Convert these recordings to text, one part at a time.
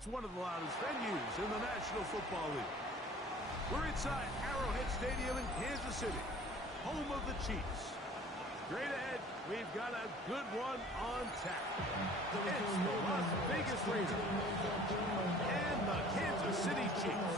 It's one of the loudest venues in the National Football League. We're inside Arrowhead Stadium in Kansas City, home of the Chiefs. Straight ahead, we've got a good one on tap. It's the Las Vegas Raiders and the Kansas City Chiefs.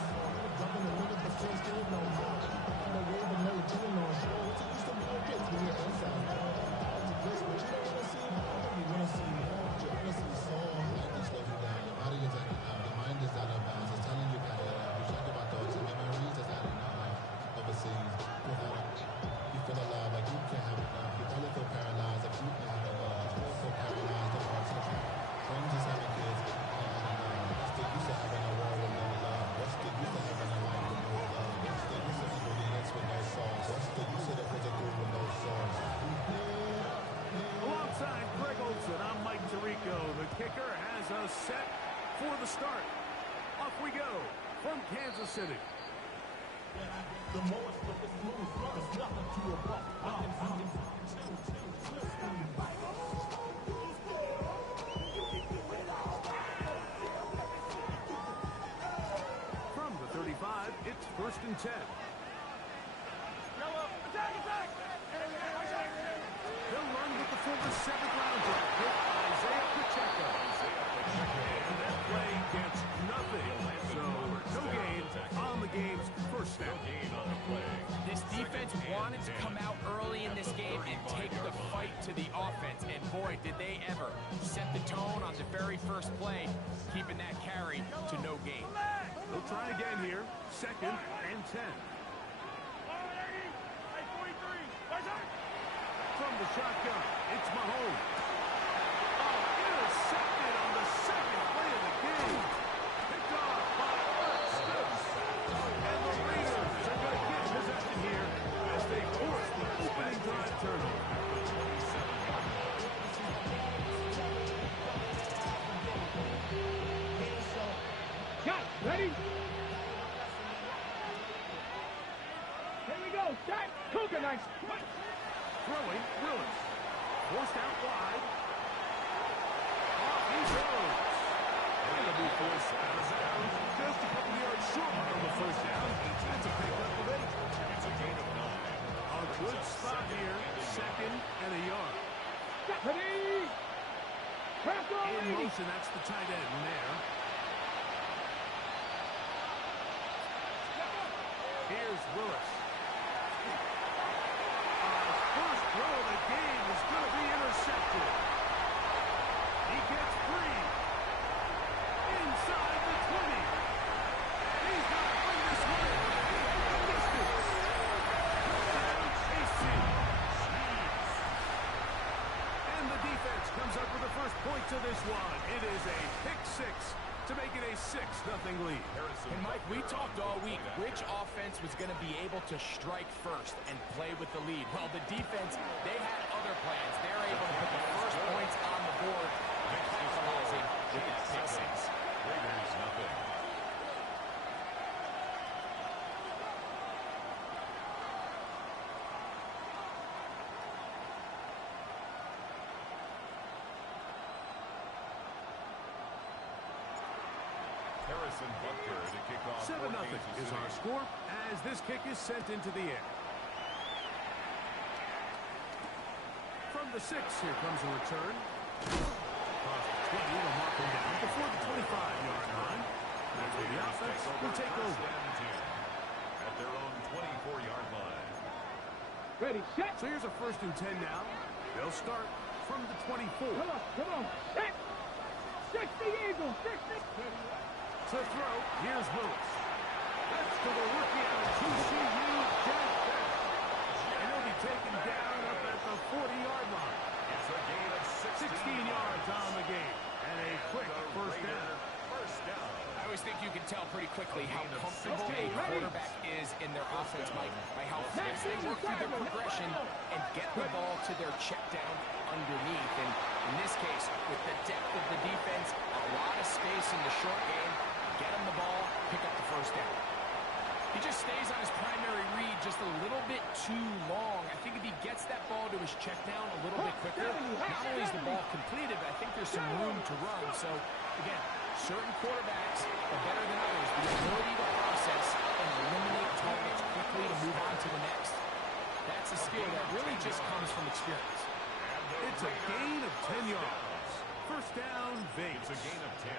The kicker has us set for the start. Off we go from Kansas City. From the 35, it's 1st and 10. He'll run with the former 7th-round draft pick, Isaiah Pacheco. And that play gets nothing. So, no gain on the game's first snap. This defense wanted to come out early in this game and take the fight to the offense. And boy, did they ever. Set the tone on the very first play, keeping that carry to no gain. They'll try again here. 2nd and 10. From the shotgun, it's Mahomes. Intercepted on the 2nd play of the game. Picked off by Ertz. And the Raiders are going to get possession here as they force the opening drive turnover. Got it. Ready? Here we go. Set. Cougar nice. Throwing, Willis. Forced out wide. Off he goes. And it'll be forced out of bounds. Just a couple yards short on the first down. That's a pickup of 8. It's a gain of 9. A good spot here. 2nd and a yard. Ready? In motion, that's the tight end there. Here's Willis. First throw of the game is going to be intercepted. He gets free. Inside the 20. He's going to bring this one the distance. Touchdown, chasing. And the defense comes up with the first point to this one. It is a pick 6 to make it a 6-0 lead. And Mike, we talked all week which offense was going to be able to strike first and play with the lead. Well, the defense, they had other plans. They're able to put the first points on the board, capitalizing with that pick 6. Raiders nothing. Harrison Butker to kick off. 7-0 is our score as this kick is sent into the air. From the 6, here comes a return. Across the 20, they'll mark him down before the 25-yard line. That's where the offense will take over. At their own 24-yard line. Ready, set. So here's a 1st and 10 now. They'll start from the 24. Come on. Set. 60 Eagles. 60. To throw, here's Willis. That's to the rookie out of TCU, Jack Bell. And he'll be taken down up at the 40-yard line. It's a gain of 16 yards on the game. And a quick first down. I always think you can tell pretty quickly how comfortable a quarterback is in their offense, Mike, by how fast they work through their progression and get the ball to their check down underneath. And in this case, with the depth of the defense, a lot of space in the short game, get him the ball, pick up the first down. He just stays on his primary read just a little bit too long. I think if he gets that ball to his check down a little bit quicker, not only is the ball completed, but I think there's some room to run. So, again, Certain quarterbacks are better than others. The ability to process and eliminate targets quickly to move on to the next. That's a skill that really just comes from experience. It's a gain of 10 yards. First down, Vegas. It's a gain of 10.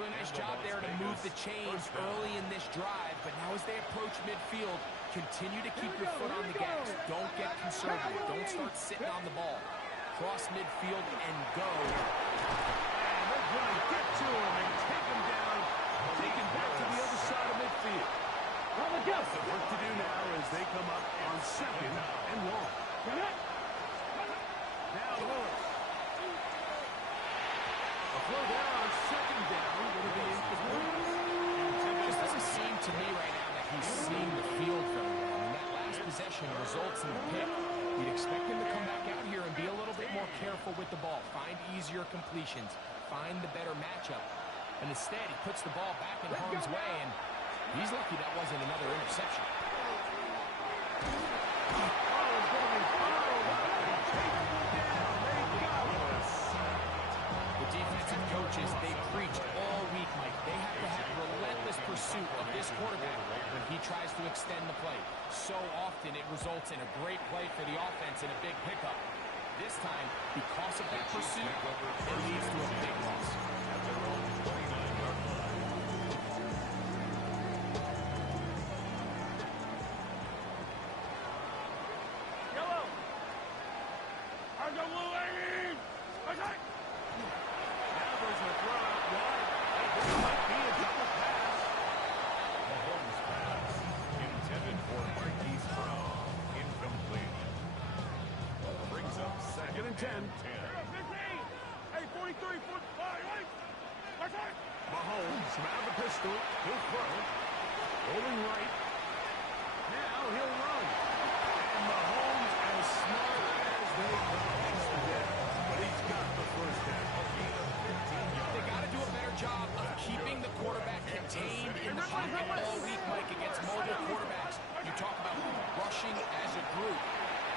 Really nice job there to move the chains early in this drive, but now as they approach midfield, continue to keep your foot on the gas. Don't get conservative. Don't start sitting on the ball. Cross midfield and go. And they're going to get to him and take him down, take him back to the other side of midfield. The work to do now as they come up on second and long. Now Lewis. A throw there on second down. Going to be incomplete. It doesn't seem to me right now that he's seeing the field very well. And that last possession results in the pick. You'd expect him to come back out here and be a little bit more careful with the ball. Find easier completions. Find the better matchup. And instead, he puts the ball back in harm's way, and he's lucky that wasn't another interception. The defensive coaches, they preached all week, Mike. They have to have relentless pursuit of this quarterback when he tries to extend the play. So often it results in a great play for the offense and a big pickup. This time, because of that pursuit, it leads to a big loss. At their own 29-yard line. Yellow. Argo Blue Lane. Okay. Now there's a throw out wide. This might be a double pass. Mahomes pass. Intended for Marquise Brown. Incomplete. Brings up second and 10. 15. Hey, 43, 45. Right. Okay. Mahomes from out of the pistol. He'll throw. Rolling right. Now he'll run. And Mahomes as smart as they come today. But he's got the first down. They got to do a better job of keeping the quarterback contained in the pocket all week, Mike, against mobile quarterbacks. You talk about rushing as a group.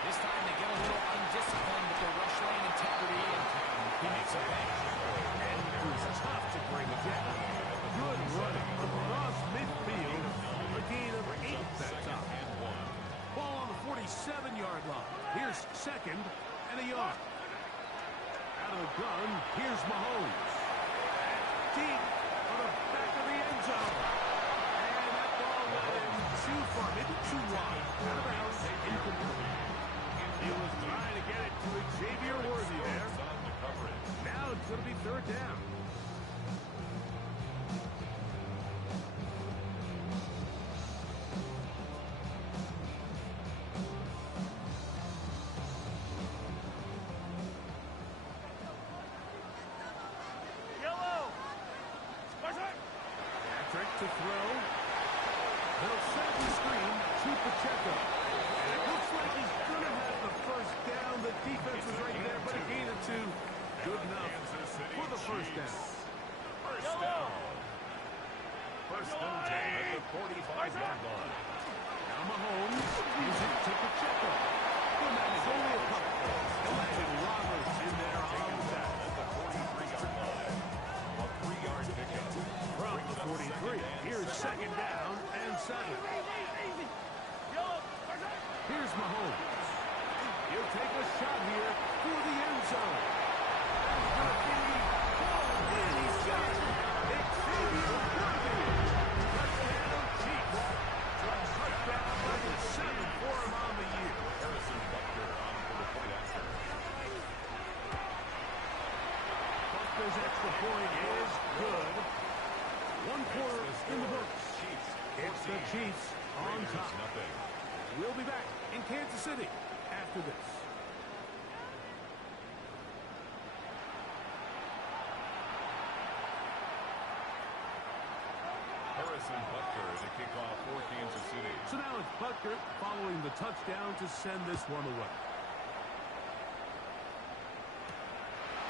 This time they get a little undisciplined with their rush lane integrity, and he makes a play. And it was tough to bring it down. Good running across midfield. A gain of 8 that time. Ball on the 47-yard line. Here's second and a yard. Out of the gun, here's Mahomes. Deep on the back of the end zone. And that ball went in too far, maybe too wide. Out of bounds, incomplete. He was trying to get it to Xavier Worthy there. Now it's going to be third down. Yellow. Okay. Patrick to throw. They'll set the screen to Pacheco. And it looks like he's going to have the first down. The defense is right there, but a gain of 2. Good enough for the first down. First down. First and 10 at the 45-yard line. Now Mahomes gives it to Pacheco. And that's only a couple. Elijah Roberts in there on the back. At the 43-yard line. A 3-yard pickup. From the 43. Here's second down and 7. Yellow. Okay. Here's Mahomes. He'll take a shot here for the end zone. That's going to be and he's got it. Xavier Worthy. Touchdown, Chiefs. Touchdown number 7 for him on the year. Harrison Butker on for the point after. Butker's extra point is good. 1 quarter in the books. It's the Chiefs on top. Nothing. We'll be back in Kansas City after this. Harrison Butker to kick off for Kansas City. So now it's Butker following the touchdown to send this one away.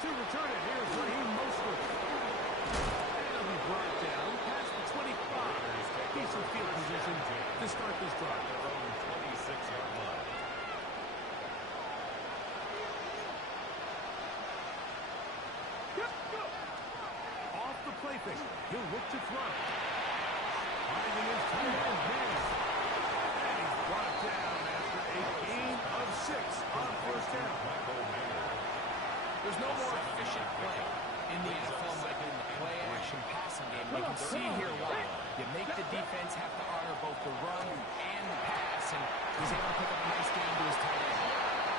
To return it, here's Raheem Mostert. And he'll be brought down past the 25. Decent field position to start this drive. Their own 26-yard line. Off the play fake. He'll look to throw. Finding his tight end man. And he's brought down after a gain of 6 on first down. There's no more efficient play in the NFL, Mike, in the play-action passing game. You can see here why. You make the defense have to honor both the run and the pass, and he's able to pick up a nice gain to his tight end.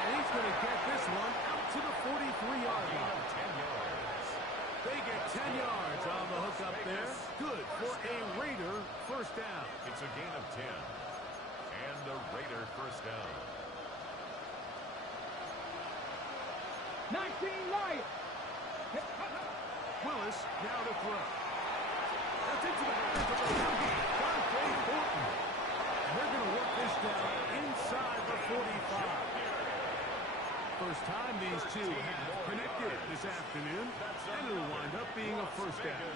And he's going to get this one out to the 43-yard line. 10 yards. They get 10 yards on the hook up there. Good for a Raider first down. It's a gain of 10. And a Raider first down. 19 Lions. Willis now to throw. That's into the hands of the rookie, Dante Thornton. And they're going to work this down inside the 45. First time these two have connected this afternoon, and it'll wind up being a first down.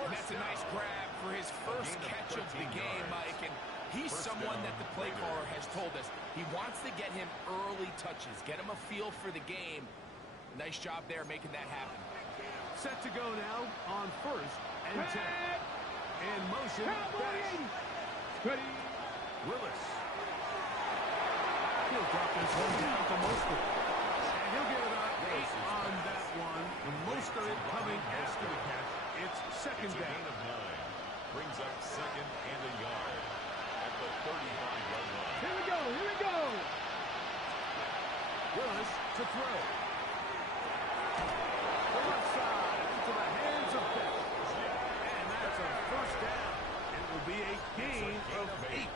And that's a nice grab for his first catch of the game, Mike. And he's someone that the play caller has told us he wants to get him early touches, get him a feel for the game. Nice job there making that happen. Set to go now on first and 10. In motion, dash. Ready. Willis. He'll drop this one down to Mostert. And he'll get about 8 on that one. The Mostert coming after the catch. It's second It's a down. gain of 9. Brings up second and a yard at the 35-yard line. Here we go. Here we go. Willis to throw. The left side into the hands of Beck. And that's a first down. It will be a gain of 8.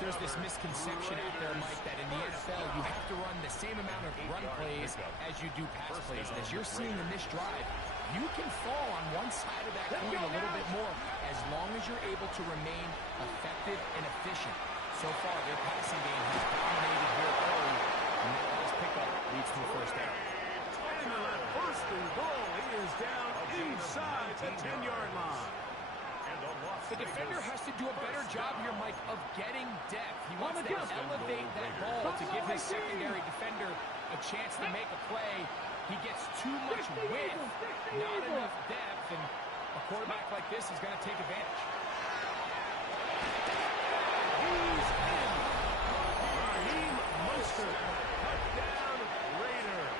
There's this misconception out there, Mike, that in the NFL you have to run the same amount of run plays as you do pass plays. And as you're seeing in this drive, you can fall on one side of that coin a little bit more as long as you're able to remain effective and efficient. So far, their passing game has dominated here early, and that last pickup leads to a first down. And the first and goal, he is down inside the 10-yard line. The defender has to do a better job here, Mike, of getting depth. He wants to elevate that ball to give his secondary defender a chance to make a play. He gets too much width, not enough depth, and a quarterback like this is going to take advantage. He's in. Raheem Mostert, touchdown Raiders.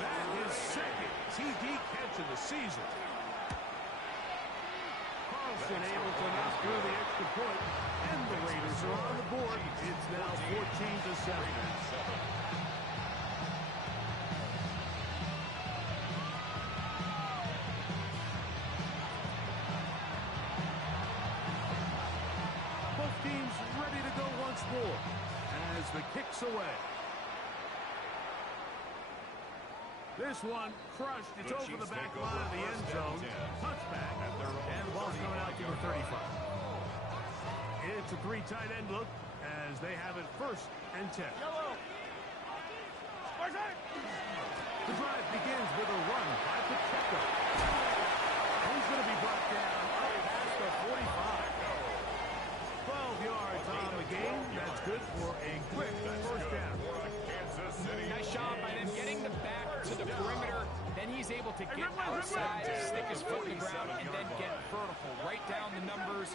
That is second TD catch of the season. Carlson able to knock through the extra point, and the Raiders are on the board. It's now 14-7. Both teams ready to go once more as the kick's away. This one crushed. It's over the back line of the end zone. Touchback. And the ball's coming out to the 35. It's a 3 tight end look as they have it first and 10. The drive begins with a run by Pacheco. He's going to be brought down up past the 45. 12 yards on the game. That's good for a quick first down. Nice job by them getting the back to the perimeter. Then he's able to get outside, stick his foot in the ground, and then get vertical. Right down the numbers.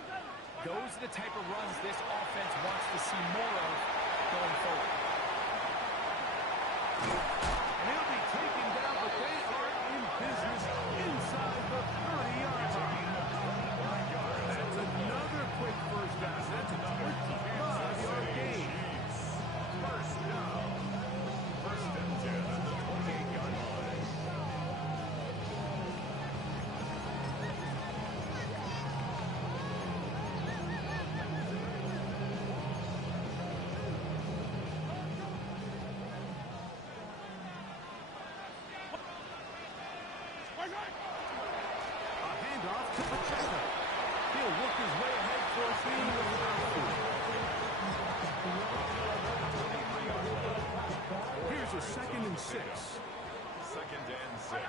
Those are the type of runs this offense wants to see more of going forward. And he'll be taken down, but they are in business inside the 30-yard line. That's another quick first down. That's a 25-yard gain. First down. First and 10 at the 28-yard line. A handoff to Pacheco. He'll work his way ahead for a gain of 5. Here's a 2nd and 6. Second and 6.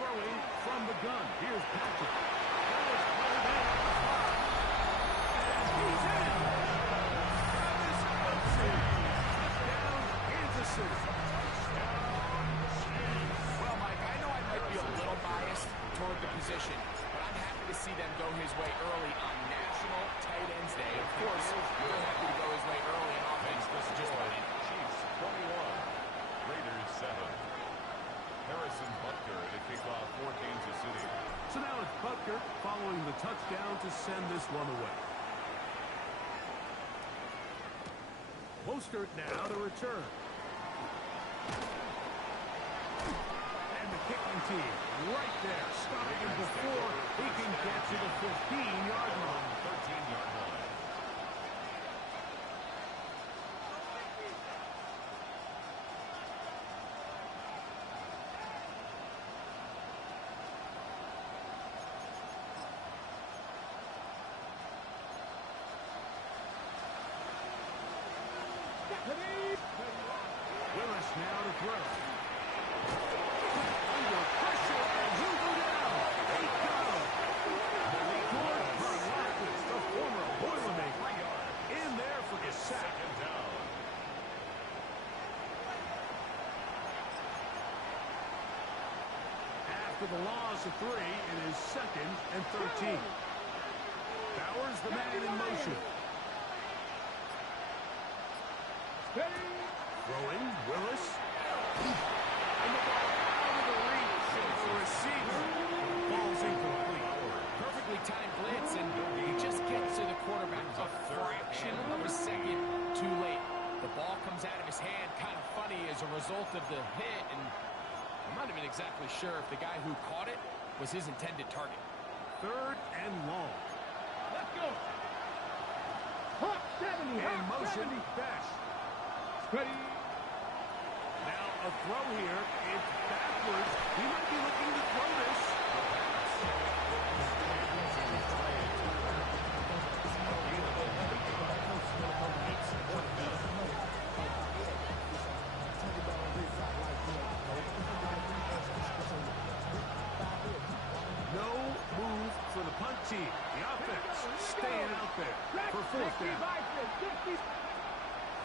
Throwing from the gun. Here's Patrick. That was pulled in at the 5. And he's in. Travis Kelce. Touchdown, Kansas City. Well, Mike, I know I position, but I'm happy to see them go his way early on National Tight Ends Day. Of course, you're happy to go his way early in offense. This is just about it. Chiefs 21, Raiders 7. Harrison Butker to kick off for Kansas City. So now it's Butker following the touchdown to send this one away. Mostert now to return. And the kicking team right there, stopping him before he can get to the 15-yard line. 13-yard line. Willis now to throw. Under pressure, and he'll go down. They got him. George Karlaftis, the former Boilermaker, in there for the sack. Second down. After the loss of 3, it is 2nd and 13. Bowers, the man in motion. Throwing, Willis. And the ball out of the reach of the receiver. Ball's incomplete. Perfectly timed blitz, and he just gets to the quarterback a fraction of a second too late. The ball comes out of his hand kind of funny as a result of the hit, and I'm not even exactly sure if the guy who caught it was his intended target. 3rd and long. Let's go. Hawk 70. In Hawk motion, 70. Bash. Ready. Now a throw here. It's backwards. He might be looking to throw this. No move for the punt team. The offense staying out there for 4th down.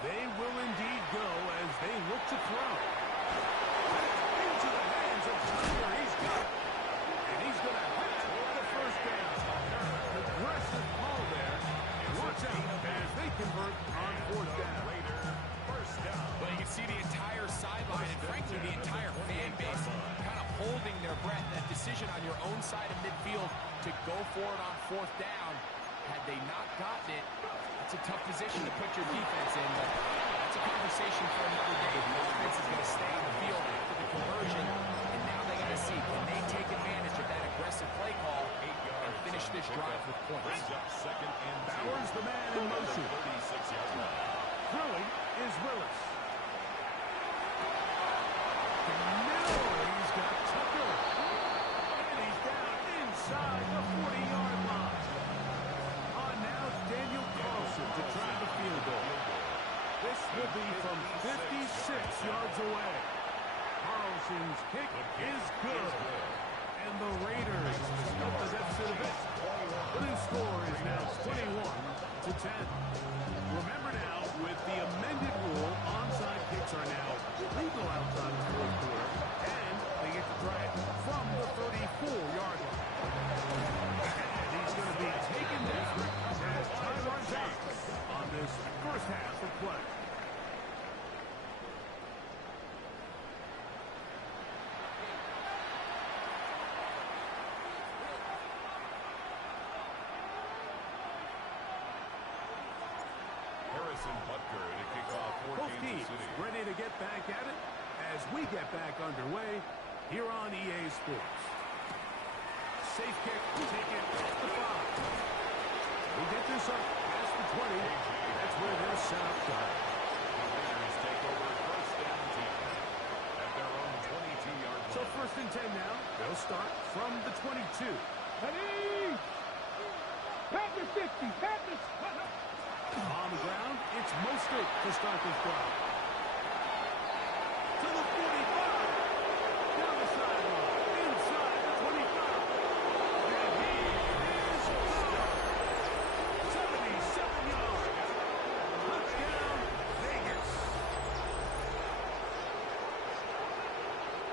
They will indeed go as they look to throw. Into the hands of Tucker. He's got it. And he's going to have the 1st down. Aggressive call there. And watch out as they convert on 4th down. First down. Well, you can see the entire sideline and, frankly, the entire fan base kind of holding their breath. That decision on your own side of midfield to go for it on 4th down, had they not gotten it, it's a tough position to put your defense in. But that's a conversation for another day. The offense is going to stay on the field after the conversion, and now they got to see, can they take advantage of that aggressive play call and finish this drive with points? Brings up 2nd and 2. Bowers, the man in motion. 36-yard line. Throwing is Willis. He's got Tucker. And he's down inside the 40-yard line. On now, Daniel Carlson to try the field goal. This will be from 56 yards away. Carlson's kick is good. And the Raiders up the deficit a bit. The new score is now 21-10. Remember now, with the amended rule, onside kicks are now legal outside the 4th quarter, and they get to try it from the 34-yard line. And he's going to be taken down as time runs out on this 1st half of play. Harrison Butker to kick off for Both Kansas teams City. ready to get back at it as we get back underway here on EA Sports. Safe kick, taken at the 5. We get this up past the 20. That's where they're set up shop. The Raiders take over 1st down team at their own 22-yard line. So 1st and 10 now. They'll start from the 22. Ready. Panthers 50. Panthers. On the ground, it's Mostert to start this drive. To the 45. Down the sideline. Inside the 25. And he is gone. 77 yards. Touchdown, Vegas.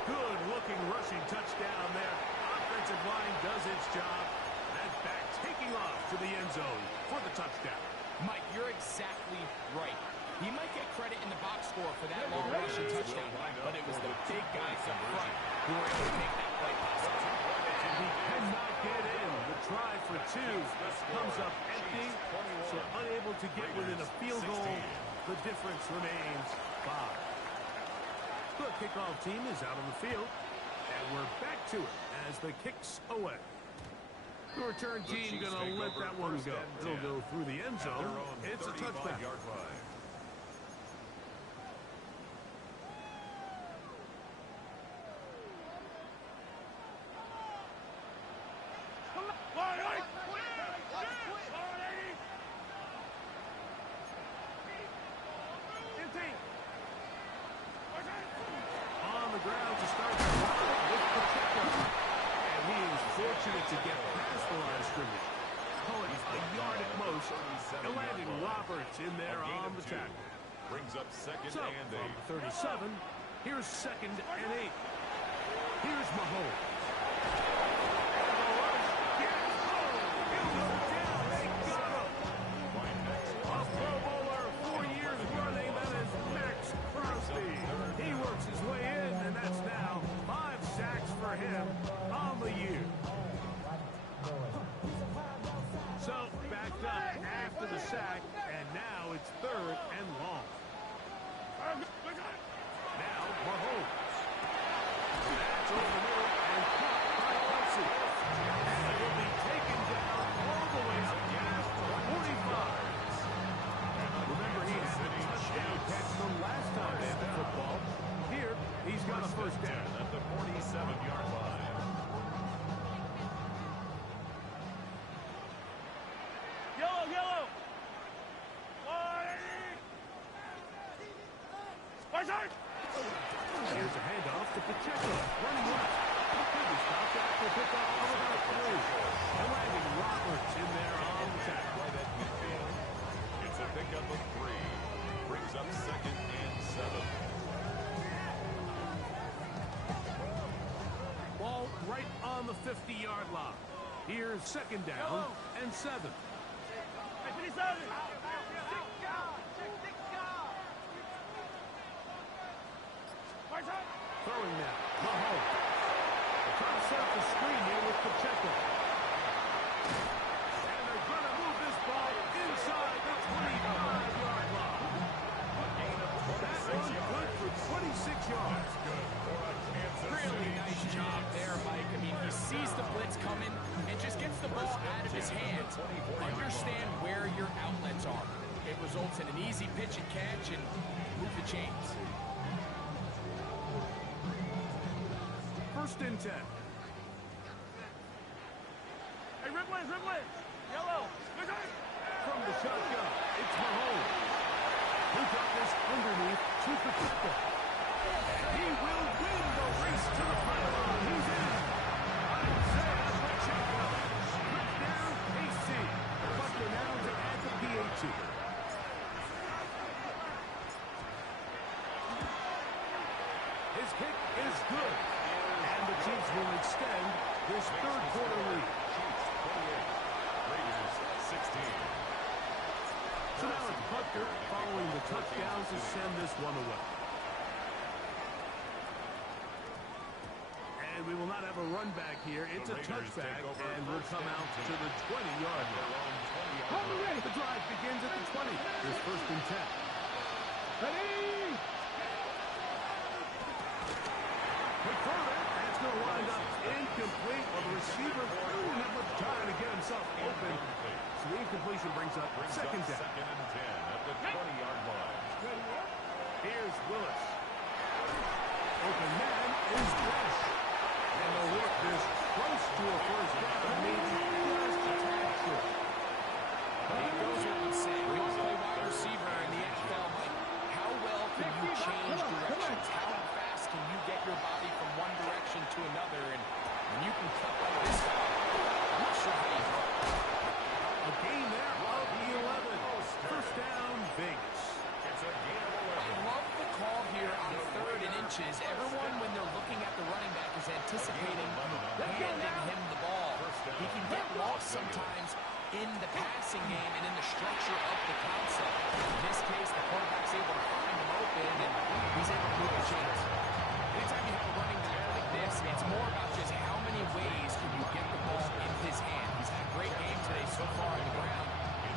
Good-looking rushing touchdown there. Offensive line does its job. That back taking off to the end zone for the touchdown. Mike, you're exactly right. He might get credit in the box score for that long rushing touchdown, but it was the big guys up front who were able to make that play possible. And he cannot get in. The try for two comes up empty, so unable to get within a field goal. The difference remains 5. The kickoff team is out on the field, and we're back to it as the kick's away. The return team going to let that one go. It'll go through the end zone. It's a touchback. On the ground to start the drive with Pacheco. And he is fortunate to get past the line of scrimmage. Call it a yard at most. And landing Roberts in there on the tackle. Brings up second So, and from 8. the 37, here's second and 8. Here's Mahomes. And the rush gets home. It was down. They got him. A Pro Bowler, 4 years running. That is Max Crosby. He works his way in, and that's now 5 sacks for him on the year. So, backed up after the sack, and now it's 3rd and long. Now, Mahomes. That's over the middle and caught by Kelsey. And it will be taken down all the way up past 45. Remember, he had a touchdown catch the last time they had the football. Here, he's got a first down. At the 47-yard line. Yellow. Here's a handoff to Pacheco. Running left. Could be stopped after pickup of about 3. And landing Roberts in there on the tackle. Right at midfield. It's a pickup of 3. Brings up second and 7. Ball right on the 50-yard line. Here's second down and 7. Throwing now. Mahomes. Trying to set up the screen here with Pacheco. And they're going to move this ball inside the 25-yard line. That one good for 26 yards. Really nice job there, Mike. I mean, he sees the blitz coming and just gets the ball out of his hands. Understand where your outlets are. It results in an easy pitch and catch and move the chains. 1st and 10. Hey, Ripley. Yellow. From the shotgun, it's Mahomes. Who got this underneath to Pacheco. And he will win the race to the pylon. He's in. Isaiah Pacheco. Touchdown, KC. Butler now to add the PAT. His kick is good. And the Chiefs will extend this 3rd quarter lead. Chiefs 28. Raiders 16. So now it's Butler following the touchdown to send this one away. And we will not have a run back here. It's a touchback, and we'll come out to the 20-yard line. The drive begins at the 20. Here's 1st and 10. Ready? That's going to wind up incomplete. Well, the receiver didn't have much time to get himself open. So the incompletion brings up second down. Second and 10 at the 20-yard line. Here's Willis. Open man is Rush. And they'll work this close to a first down. Maybe just a tad short. He goes without saying, we all play wide receiver in the NFL, Mike. How well can you change directions? How fast can you get your body from one direction to another? And when you can cut like this guy, I'm not sure how you cut. A gain there of the 11. First down, Vegas. It's a gain of 11. I love the call here on 3rd and inches. Everyone, when they're looking at the running back, is anticipating handing him the sometimes in the passing game and in the structure of the concept. In this case, the quarterback's able to find him open, and he's able to move the chains. Anytime you have a running back like this, it's more about just how many ways can you get the ball in his hand. He's had a great game today so far on the ground.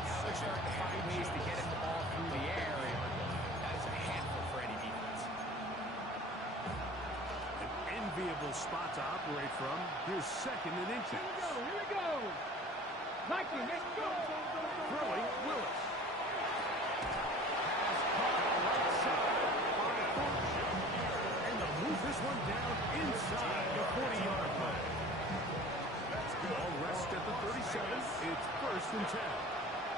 Now they're starting to find ways to get him the ball through the air, and that is a handful for any defense. An enviable spot to operate from. Here's second and inches. Here we go. Mikey, let's go. Throwing, Willis. Has caught the right side on a function. And they'll move this one down inside the 40-yard line. That's good. Ball rests at the 37. It's first and 10.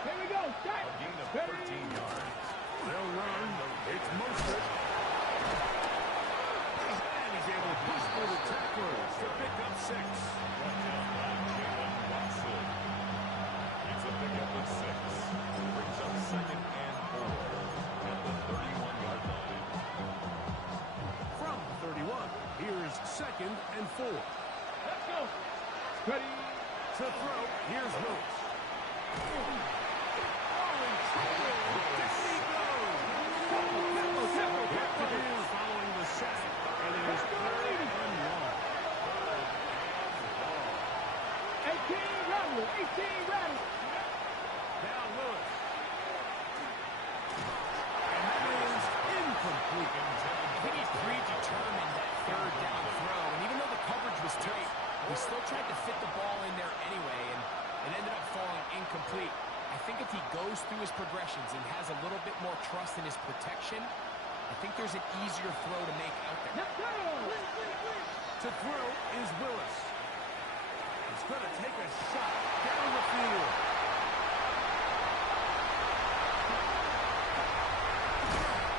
Here we go. Shot. A gain of 13 yards. They'll run. It's Mostert. And he's able to push through the tacklers to pick up 6. It's a pickup of 6. Brings up second and 4 at the 31-yard line. From the 31, here's second and 4. Let's go. Ready. To throw, here's Willis. Following the sack, and it is third and long. 18 rattle. 18 rattle. Now Willis. And that is incomplete. I think he predetermined that third down throw, and even though the coverage was tight, he still tried to fit the ball in there anyway, and it ended up falling incomplete. I think if he goes through his progressions and has a little bit more trust in his protection, I think there's an easier throw to make out there. Let's go. To throw is Willis. He's going to take a shot down the field.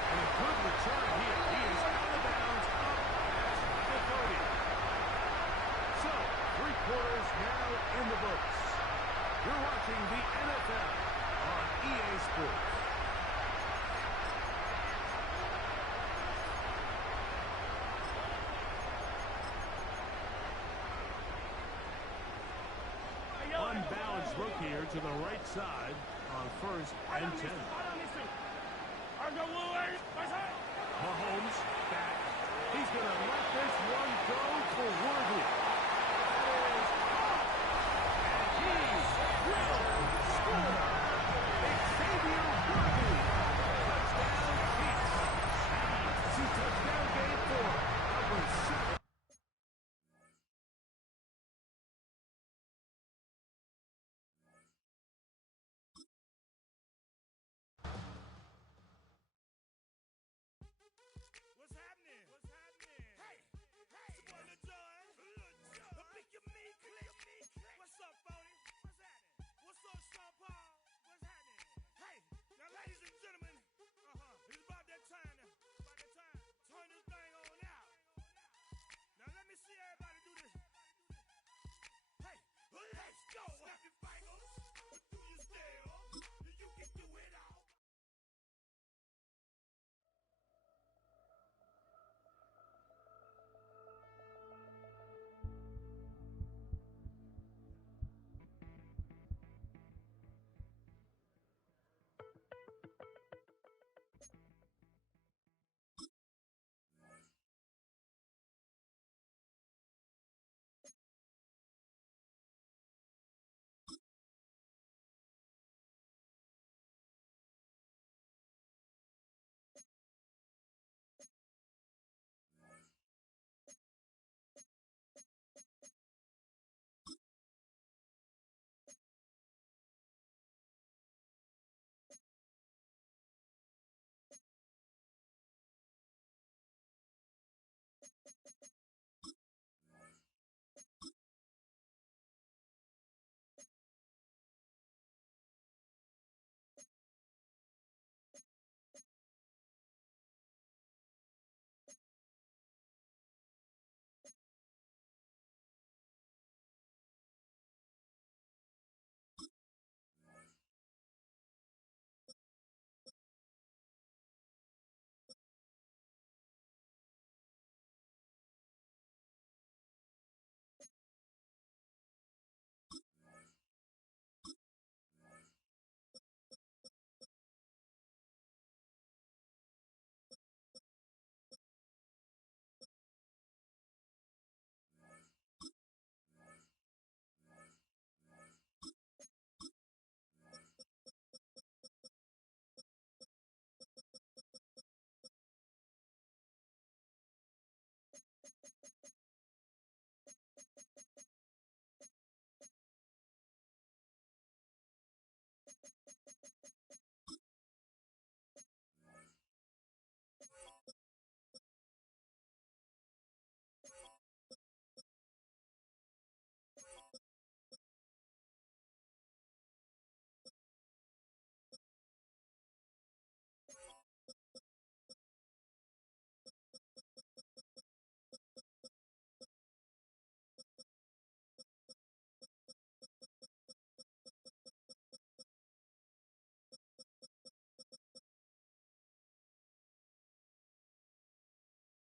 And a good return here. He is out of bounds up at the 30. So, 3 quarters now in the books. You're watching the NFL on EA Sports. Unbalanced look here to the right side on first and 10. Mahomes back. He's going to let this one go for Worthy. That is